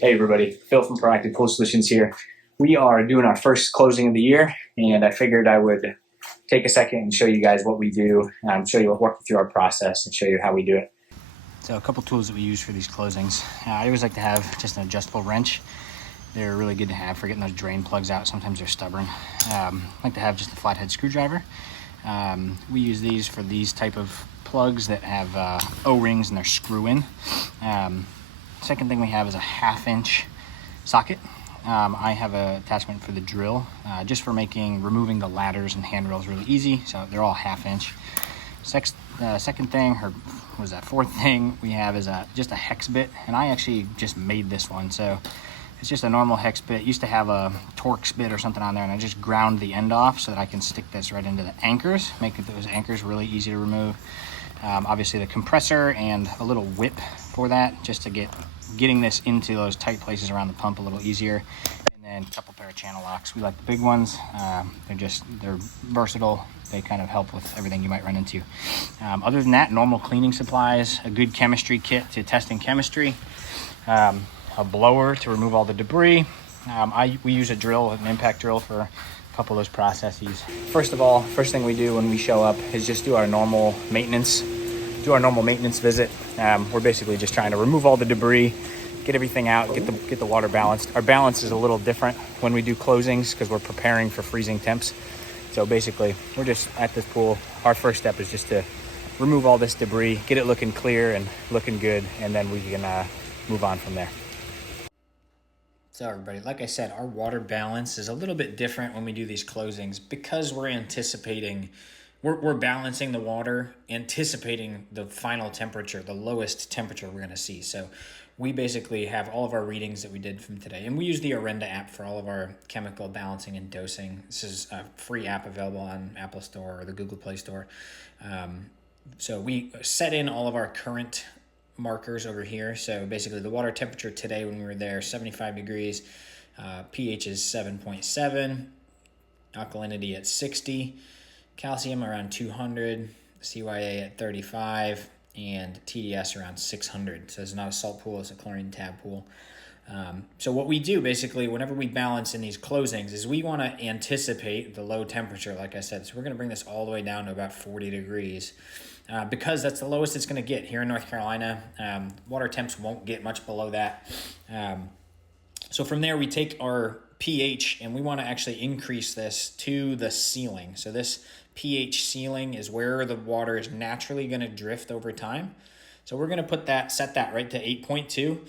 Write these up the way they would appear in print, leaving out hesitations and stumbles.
Hey everybody, Phil from Proactive Pool Solutions here. We are doing our first closing of the year, and I figured I would take a second and show you guys what we do, show you, walk you through our process and show you how we do it. So a couple tools that we use for these closings. I always like to have just an adjustable wrench. They're really good to have for getting those drain plugs out. Sometimes they're stubborn. I like to have just a flathead screwdriver. We use these for these type of plugs that have O-rings and they're screw-in. Second thing we have is a 1/2 inch socket. I have an attachment for the drill, just for removing the ladders and handrails really easy. So they're all 1/2 inch. Second thing, or what was that, fourth thing we have is just a hex bit, and I actually just made this one. So it's just a normal hex bit. It used to have a Torx bit or something on there, and I just ground the end off so that I can stick this right into the anchors, making those anchors really easy to remove. Obviously the compressor and a little whip for that, just to getting this into those tight places around the pump a little easier. And then a couple pair of channel locks. We like the big ones. They're versatile. They kind of help with everything you might run into. Other than that, normal cleaning supplies, a good chemistry kit to testing chemistry, a blower to remove all the debris. We use a drill, an impact drill, for a couple of those processes. First of all, first thing we do when we show up is just do our normal maintenance visit. We're basically just trying to remove all the debris, get everything out, get the water balanced. Our balance is a little different when we do closings because we're preparing for freezing temps. So basically, we're just at this pool. Our first step is just to remove all this debris, get it looking clear and looking good, and then we can move on from there. So everybody, like I said, our water balance is a little bit different when we do these closings because we're balancing the water, anticipating the final temperature, the lowest temperature we're going to see. So we basically have all of our readings that we did from today. And we use the Orenda app for all of our chemical balancing and dosing. This is a free app available on Apple Store or the Google Play Store. So we set in all of our current markers over here. So basically the water temperature today when we were there, 75 degrees, pH is 7.7, alkalinity at 60, calcium around 200, CYA at 35, and TDS around 600. So it's not a salt pool, it's a chlorine tab pool. So what we do basically whenever we balance in these closings is we want to anticipate the low temperature, like I said. So we're going to bring this all the way down to about 40 degrees. Because that's the lowest it's going to get here in North Carolina. Water temps won't get much below that. So from there, we take our pH and we want to actually increase this to the ceiling. So this pH ceiling is where the water is naturally going to drift over time. So we're going to set that right to 8.2.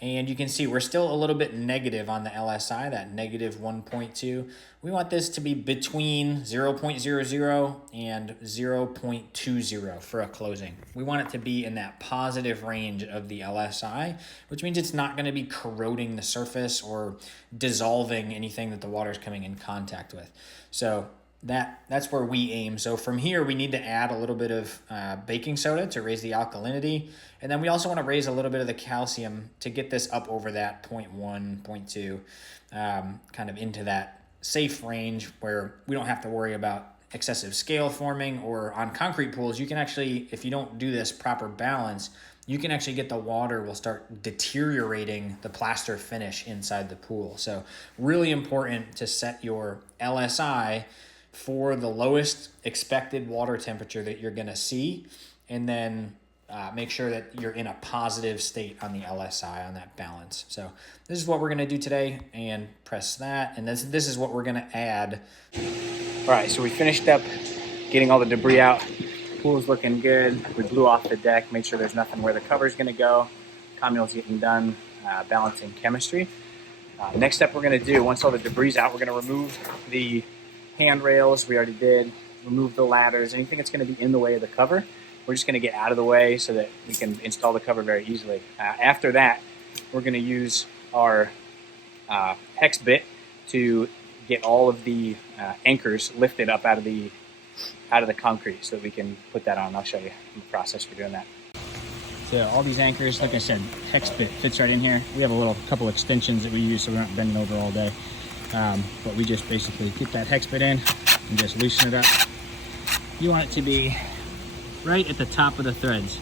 And you can see we're still a little bit negative on the LSI, that negative 1.2. We want this to be between 0.00 and 0.20 for a closing. We want it to be in that positive range of the LSI, which means it's not going to be corroding the surface or dissolving anything that the water is coming in contact with. So that's where we aim. So from here, we need to add a little bit of baking soda to raise the alkalinity. And then we also want to raise a little bit of the calcium to get this up over that 0.1, 0.2, kind of into that safe range where we don't have to worry about excessive scale forming. Or on concrete pools, you can actually, if you don't do this proper balance, you can actually get the water will start deteriorating the plaster finish inside the pool. So really important to set your LSI for the lowest expected water temperature that you're going to see, and then make sure that you're in a positive state on the LSI, on that balance. So this is what we're going to do today, and press that, and this is what we're going to add. All right, so we finished up getting all the debris out. Pool's looking good. We blew off the deck, made sure there's nothing where the cover's going to go. Communal's getting done, balancing chemistry. Next step we're going to do, once all the debris out, we're going to remove the handrails. We already did. Remove the ladders, anything that's going to be in the way of the cover. We're just going to get out of the way so that we can install the cover very easily. After that, we're going to use our hex bit to get all of the anchors lifted up out of the concrete so that we can put that on. I'll show you the process for doing that. So all these anchors, like I said, hex bit fits right in here. We have a couple extensions that we use so we're not bending over all day. But we just basically get that hex bit in and just loosen it up. You want it to be right at the top of the threads.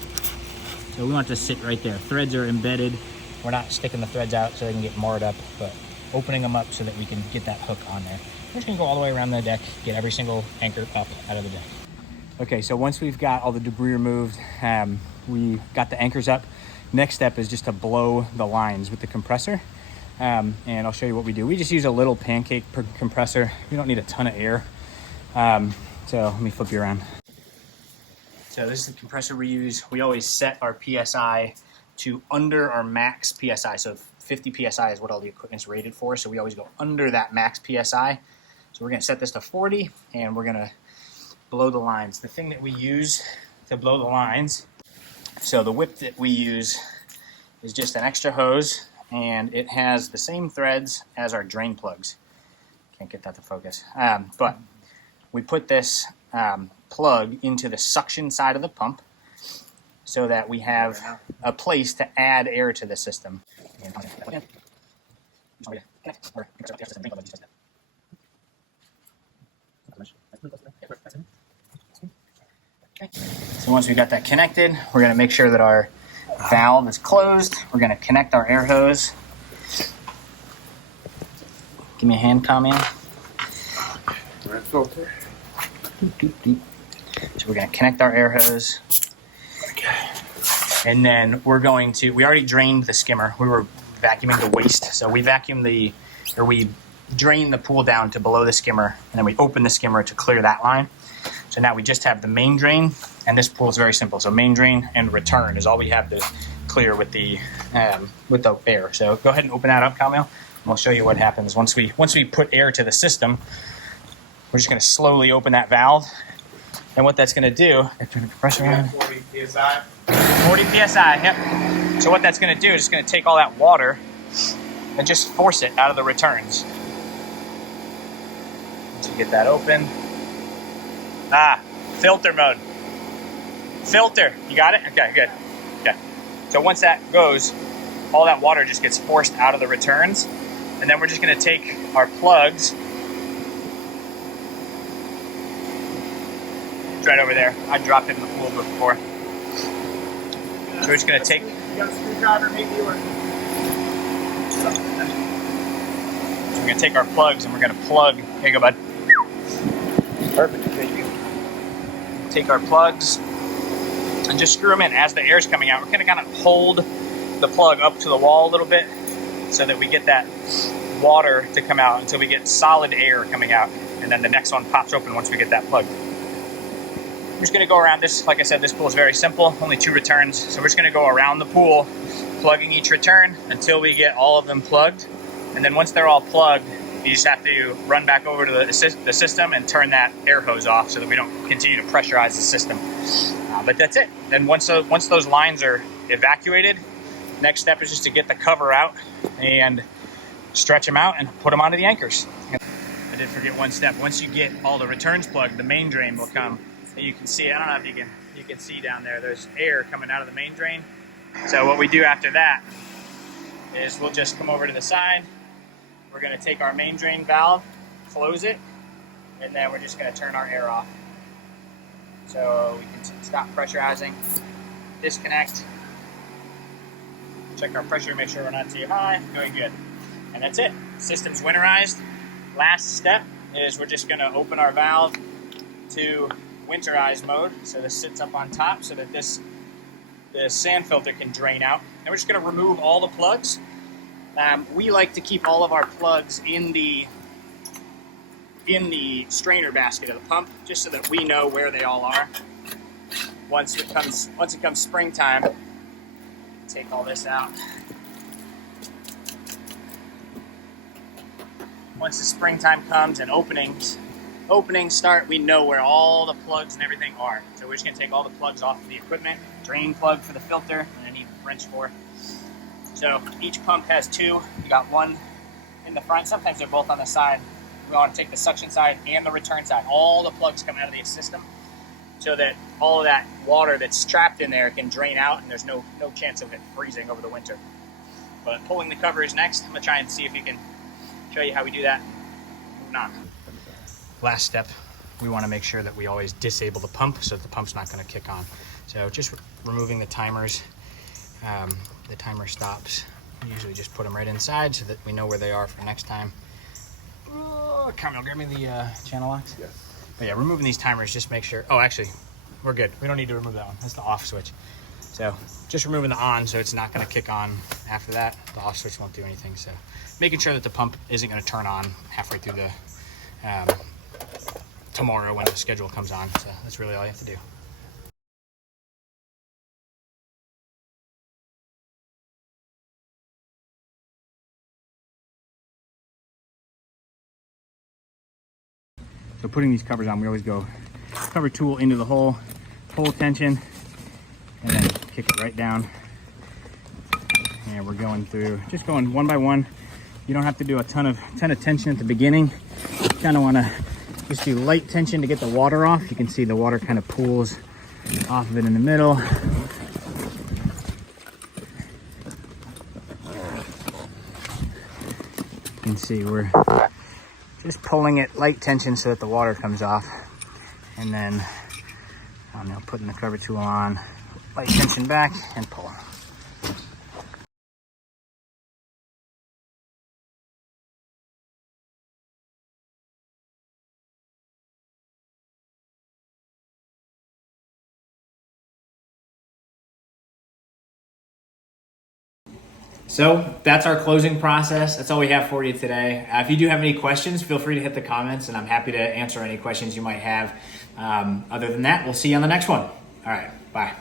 So we want it to sit right there. Threads are embedded We're not sticking the threads out so they can get marred up, but opening them up so that we can get that hook on there. We're just gonna go all the way around the deck, get every single anchor up out of the deck. Okay, so once we've got all the debris removed, we got the anchors up. Next step is just to blow the lines with the compressor. And I'll show you what we do. We just use a little pancake per compressor. We don't need a ton of air. So let me flip you around. So this is the compressor we use. We always set our PSI to under our max PSI. So 50 PSI is what all the equipment's rated for. So we always go under that max PSI. So we're gonna set this to 40 and we're gonna blow the lines. The thing that we use to blow the lines, so the whip that we use is just an extra hose, and it has the same threads as our drain plugs. Can't get that to focus. But we put this plug into the suction side of the pump so that we have a place to add air to the system. So once we got that connected, we're going to make sure that our valve is closed. We're going to connect our air hose. Give me a hand, Kamiel. So we're going to connect our air hose. And then we're going to, we already drained the skimmer. We were vacuuming the waste. So we drain the pool down to below the skimmer, and then we open the skimmer to clear that line. So now we just have the main drain, and this pool is very simple. So main drain and return is all we have to clear with the air. So go ahead and open that up, Kamiel, and we'll show you what happens once we put air to the system. We're just going to slowly open that valve, and what that's going to do, turn the compressor on. 40 psi. 40 psi. Yep. So what that's going to do is it's going to take all that water and just force it out of the returns. Once you get that open. Filter mode. Filter. You got it? Okay, good. Okay. So once that goes, all that water just gets forced out of the returns. And then we're just going to take our plugs. It's right over there. I dropped it in the pool before. So we're just going to take... You got a screwdriver, maybe, or... So we're going to take our plugs and we're going to plug... Here you go, bud. Perfect. Thank you. Take our plugs and just screw them in as the air's coming out. We're going to kind of hold the plug up to the wall a little bit so that we get that water to come out until we get solid air coming out. And then the next one pops open once we get that plug. We're just going to go around this. Like I said, this pool is very simple, only 2 returns. So we're just going to go around the pool, plugging each return until we get all of them plugged. And then once they're all plugged, you just have to run back over to the system and turn that air hose off so that we don't continue to pressurize the system. But that's it. Then once those lines are evacuated, next step is just to get the cover out and stretch them out and put them onto the anchors. I did forget one step. Once you get all the returns plugged, the main drain will come. And you can see, I don't know if you can see down there, there's air coming out of the main drain. So what we do after that is we'll just come over to the side. We're going to take our main drain valve, close it, and then we're just going to turn our air off. So we can stop pressurizing, disconnect, check our pressure, make sure we're not too high, doing good. And that's it. System's winterized. Last step is we're just going to open our valve to winterize mode. So this sits up on top so that the sand filter can drain out. And we're just going to remove all the plugs. We like to keep all of our plugs in the strainer basket of the pump, just so that we know where they all are. Once it comes springtime, take all this out. Once the springtime comes and openings start, we know where all the plugs and everything are. So we're just going to take all the plugs off of the equipment, drain plug for the filter, and I need a wrench for. So each pump has 2. You got one in the front. Sometimes they're both on the side. We want to take the suction side and the return side. All the plugs come out of the system so that all of that water that's trapped in there can drain out, and there's no chance of it freezing over the winter. But pulling the cover is next. I'm going to try and see if we can show you how we do that. Moving on. Last step, we want to make sure that we always disable the pump so that the pump's not going to kick on. So just removing the timers. The timer stops usually just put them right inside so that we know where they are for next time. Carmel, grab me the channel locks. Yes. But yeah, removing these timers, just make sure. Oh, actually, we're good. We don't need to remove that one. That's the off switch. So just removing the on, so it's not going to kick on after that. The off switch won't do anything. So making sure that the pump isn't going to turn on halfway through the tomorrow when the schedule comes on. So that's really all you have to do. So putting these covers on, we always go cover tool into the hole, pull tension, and then kick it right down. And we're going through, just going one by one. You don't have to do a ton of tension at the beginning. You kind of want to just do light tension to get the water off. You can see the water kind of pools off of it in the middle. You can see we're just pulling it light tension so that the water comes off. And then I'm now putting the cover tool on, light tension back and pull. So that's our closing process. That's all we have for you today. If you do have any questions, feel free to hit the comments and I'm happy to answer any questions you might have. Other than that, we'll see you on the next one. All right, bye.